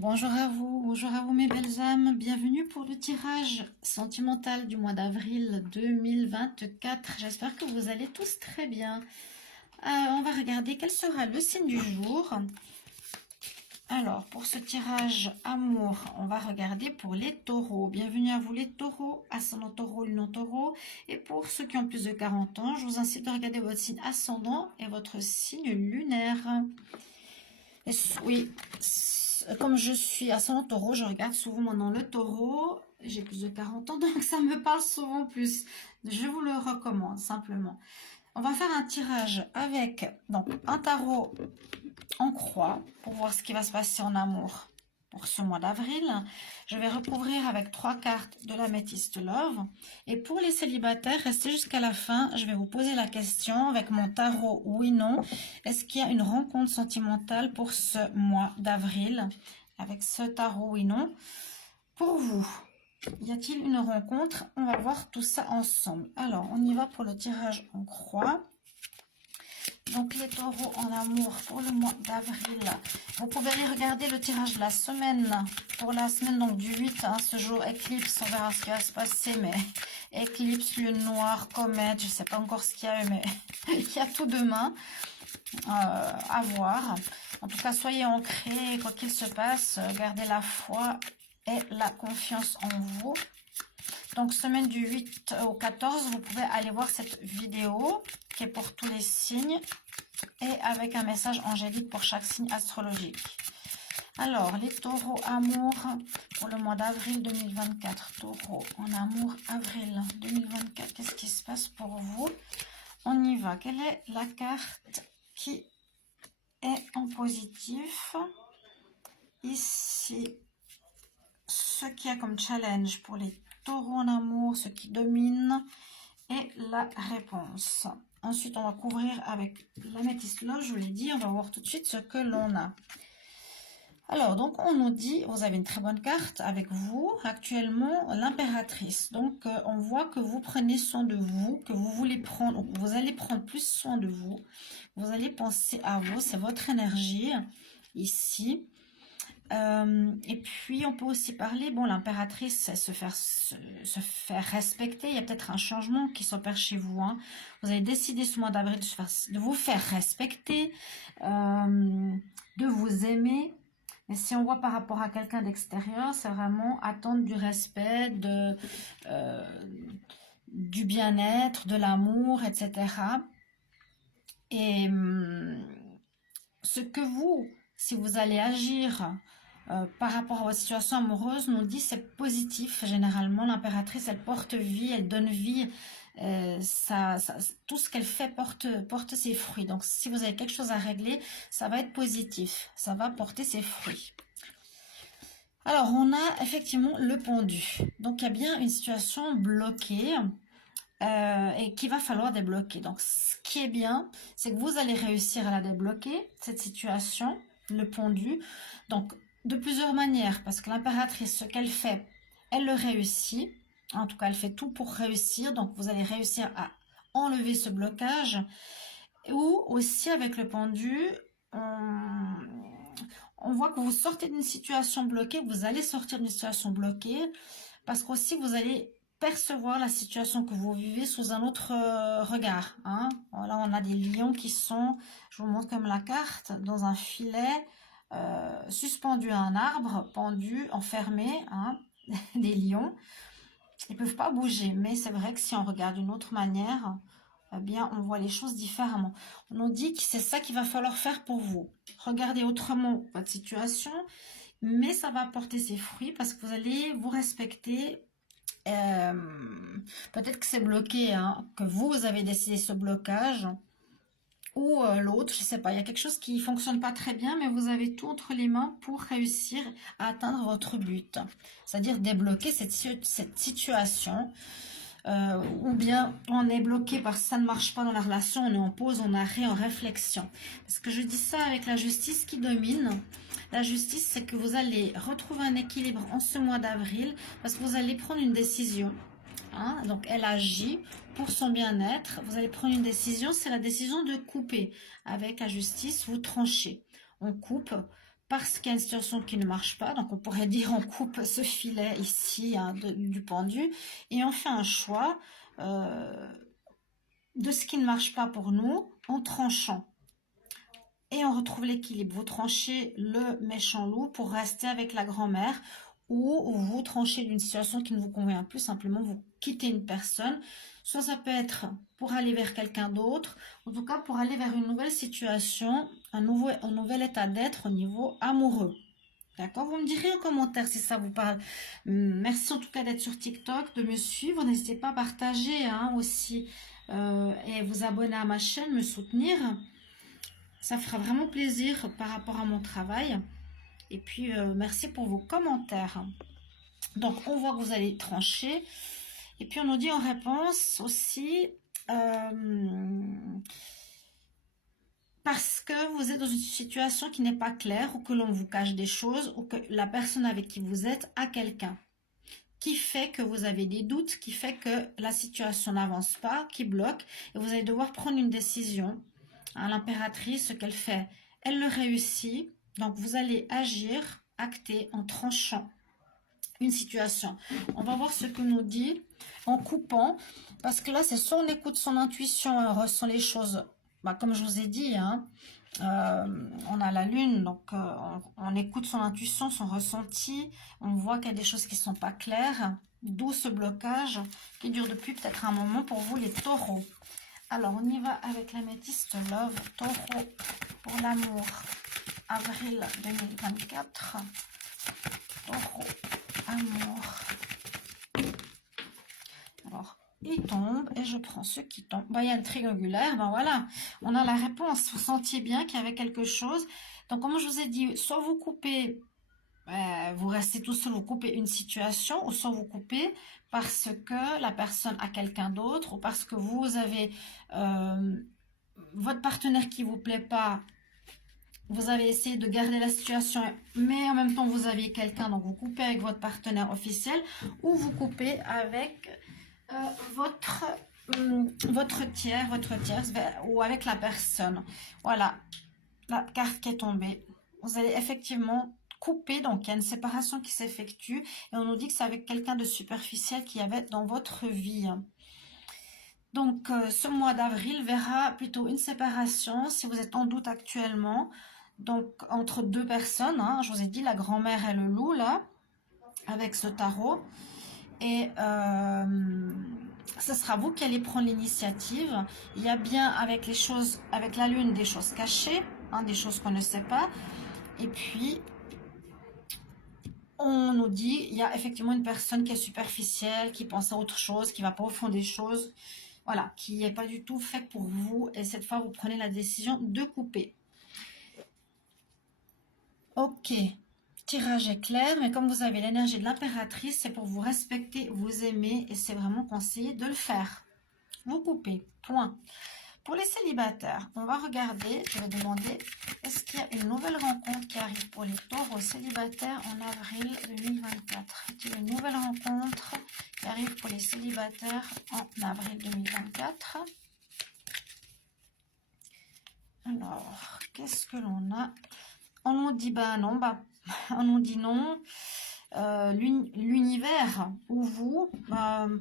Bonjour à vous mes belles âmes, bienvenue pour le tirage sentimental du mois d'avril 2024. J'espère que vous allez tous très bien. On va regarder quel sera le signe du jour. Alors, pour ce tirage amour, on va regarder pour les taureaux. Bienvenue à vous les taureaux, ascendant taureau, lunan taureau. Et pour ceux qui ont plus de 40 ans, je vous incite à regarder votre signe ascendant et votre signe lunaire. Et oui, comme je suis ascendant taureau, je regarde souvent maintenant le taureau. J'ai plus de 40 ans, donc ça me parle souvent plus. Je vous le recommande simplement. On va faire un tirage avec donc un tarot en croix pour voir ce qui va se passer en amour pour ce mois d'avril. Je vais recouvrir avec 3 cartes de l'améthyste Love. Et pour les célibataires, restez jusqu'à la fin. Je vais vous poser la question avec mon tarot oui/non. Est-ce qu'il y a une rencontre sentimentale pour ce mois d'avril avec ce tarot oui/non pour vous? Y a-t-il une rencontre? On va voir tout ça ensemble. Alors, on y va pour le tirage en croix. Donc, les taureaux en amour pour le mois d'avril. Vous pouvez aller regarder le tirage de la semaine. Pour la semaine donc du 8, hein, ce jour éclipse, on verra ce qui va se passer. Mais éclipse, lune noire, comète, je ne sais pas encore ce qu'il y a eu, mais il y a tout demain à voir. En tout cas, soyez ancrés, quoi qu'il se passe, gardez la foi et la confiance en vous. Donc, semaine du 8 au 14, vous pouvez aller voir cette vidéo qui est pour tous les signes et avec un message angélique pour chaque signe astrologique. Alors, les taureaux amour pour le mois d'avril 2024. Taureau en amour avril 2024. Qu'est-ce qui se passe pour vous? On y va. Quelle est la carte qui est en positif? Ici, ce qu'il y a comme challenge pour les taureaux en amour, ce qui domine et la réponse. Ensuite, on va couvrir avec l'améthyste Love, je vous l'ai dit, on va voir tout de suite ce que l'on a. Alors, donc, on nous dit, vous avez une très bonne carte avec vous, actuellement, l'impératrice. Donc, on voit que vous prenez soin de vous, que vous voulez prendre, vous allez prendre plus soin de vous. Vous allez penser à vous, c'est votre énergie, ici. Et puis, on peut aussi parler, bon, l'impératrice, c'est se faire respecter. Il y a peut-être un changement qui s'opère chez vous. Hein. Vous avez décidé ce mois d'avril de vous faire respecter, de vous aimer. Mais si on voit par rapport à quelqu'un d'extérieur, c'est vraiment attendre du respect, du bien-être, de l'amour, etc. Et ce que vous, si vous allez agir par rapport à votre situation amoureuse, nous dit c'est positif. Généralement, l'impératrice, elle porte vie, elle donne vie. Tout ce qu'elle fait porte ses fruits. Donc, si vous avez quelque chose à régler, ça va être positif. Ça va porter ses fruits. Alors, on a effectivement le pendu. Donc, il y a bien une situation bloquée et qu'il va falloir débloquer. Donc, ce qui est bien, c'est que vous allez réussir à la débloquer, cette situation, le pendu. Donc, de plusieurs manières, parce que l'impératrice, ce qu'elle fait, elle le réussit. En tout cas, elle fait tout pour réussir. Donc, vous allez réussir à enlever ce blocage. Ou aussi, avec le pendu, on voit que vous sortez d'une situation bloquée. Vous allez sortir d'une situation bloquée. Parce qu'aussi, vous allez percevoir la situation que vous vivez sous un autre regard. Hein. Voilà, on a des lions qui sont, je vous montre comme la carte, dans un filet, suspendu à un arbre, pendu, enfermé, hein, des lions. Ils ne peuvent pas bouger, mais c'est vrai que si on regarde d'une autre manière, eh bien, on voit les choses différemment. On nous dit que c'est ça qu'il va falloir faire pour vous. Regardez autrement votre situation, mais ça va porter ses fruits parce que vous allez vous respecter. Peut-être que c'est bloqué, hein, que vous avez décidé ce blocage. Ou l'autre, je ne sais pas, il y a quelque chose qui ne fonctionne pas très bien, mais vous avez tout entre les mains pour réussir à atteindre votre but. C'est-à-dire débloquer cette situation. Ou bien on est bloqué parce que ça ne marche pas dans la relation, on est en pause, en arrêt, en réflexion. Parce que je dis ça avec la justice qui domine. La justice, c'est que vous allez retrouver un équilibre en ce mois d'avril parce que vous allez prendre une décision. Hein, donc elle agit pour son bien-être. Vous allez prendre une décision, c'est la décision de couper. Avec la justice, vous tranchez. On coupe parce qu'il y a une situation qui ne marche pas. Donc, on pourrait dire on coupe ce filet ici hein, du pendu et on fait un choix de ce qui ne marche pas pour nous en tranchant. Et on retrouve l'équilibre. Vous tranchez le méchant loup pour rester avec la grand-mère ou vous tranchez d'une situation qui ne vous convient plus, simplement vous quittez une personne. Soit ça peut être pour aller vers quelqu'un d'autre, en tout cas pour aller vers une nouvelle situation, un nouvel état d'être au niveau amoureux. D'accord? Vous me direz en commentaire si ça vous parle. Merci en tout cas d'être sur TikTok, de me suivre. N'hésitez pas à partager hein, aussi et vous abonner à ma chaîne, me soutenir. Ça fera vraiment plaisir par rapport à mon travail. Et puis, merci pour vos commentaires. Donc, on voit que vous allez trancher. Et puis, on nous dit en réponse aussi... parce que vous êtes dans une situation qui n'est pas claire ou que l'on vous cache des choses ou que la personne avec qui vous êtes a quelqu'un qui fait que vous avez des doutes, qui fait que la situation n'avance pas, qui bloque et vous allez devoir prendre une décision. Hein, l'impératrice, ce qu'elle fait, elle le réussit. Donc, vous allez agir, acter en tranchant une situation. On va voir ce que nous dit en coupant parce que là, c'est soit on écoute son intuition, on ressent les choses... Bah, comme je vous ai dit, hein, on a la lune, donc on écoute son intuition, son ressenti, on voit qu'il y a des choses qui ne sont pas claires, d'où ce blocage qui dure depuis peut-être un moment pour vous les taureaux. Alors on y va avec l'améthyste Love, taureau pour l'amour, avril 2024, taureau, amour. Alors, il tombe et je prends ce qui tombe. Ben, il y a le triangulaire, ben voilà, on a la réponse. Vous sentiez bien qu'il y avait quelque chose. Donc, comme je vous ai dit, soit vous coupez, vous restez tout seul, vous coupez une situation, ou soit vous coupez parce que la personne a quelqu'un d'autre, ou parce que vous avez votre partenaire qui ne vous plaît pas. Vous avez essayé de garder la situation, mais en même temps, vous aviez quelqu'un, donc vous coupez avec votre partenaire officiel, ou vous coupez avec... votre tierce ou avec la personne. Voilà la carte qui est tombée. Vous allez effectivement couper, donc il y a une séparation qui s'effectue et on nous dit que c'est avec quelqu'un de superficiel qu'il y avait dans votre vie. Donc ce mois d'avril verra plutôt une séparation si vous êtes en doute actuellement, donc entre deux personnes, hein. Je vous ai dit la grand-mère et le loup là avec ce tarot. Et ce sera vous qui allez prendre l'initiative. Il y a bien avec les choses, avec la lune, des choses cachées, hein, des choses qu'on ne sait pas. Et puis, on nous dit, il y a effectivement une personne qui est superficielle, qui pense à autre chose, qui va pas au fond des choses. Voilà, qui n'est pas du tout fait pour vous. Et cette fois, vous prenez la décision de couper. Ok. Tirage est clair, mais comme vous avez l'énergie de l'impératrice, c'est pour vous respecter, vous aimer, et c'est vraiment conseillé de le faire. Vous coupez, point. Pour les célibataires, on va regarder, je vais demander, est-ce qu'il y a une nouvelle rencontre qui arrive pour les taureaux célibataires en avril 2024? Est-il une nouvelle rencontre qui arrive pour les célibataires en avril 2024? Alors, qu'est-ce que l'on a? On nous dit, bah non, bah... On nous dit non. L'univers ou vous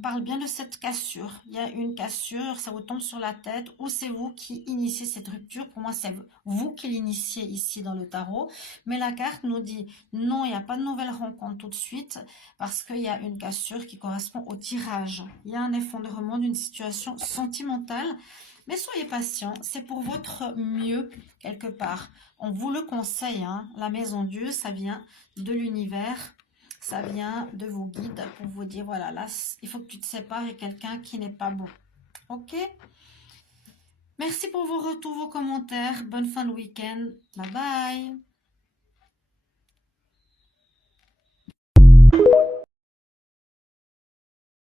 parle bien de cette cassure. Il y a une cassure, ça vous tombe sur la tête ou c'est vous qui initiez cette rupture. Pour moi, c'est vous qui l'initiez ici dans le tarot. Mais la carte nous dit non, il n'y a pas de nouvelle rencontre tout de suite parce qu'il y a une cassure qui correspond au tirage. Il y a un effondrement d'une situation sentimentale. Mais soyez patient, c'est pour votre mieux quelque part. On vous le conseille, hein. La maison Dieu, ça vient de l'univers, ça vient de vos guides pour vous dire, voilà, là, il faut que tu te sépares et quelqu'un qui n'est pas bon. Ok? Merci pour vos retours, vos commentaires. Bonne fin de week-end. Bye bye.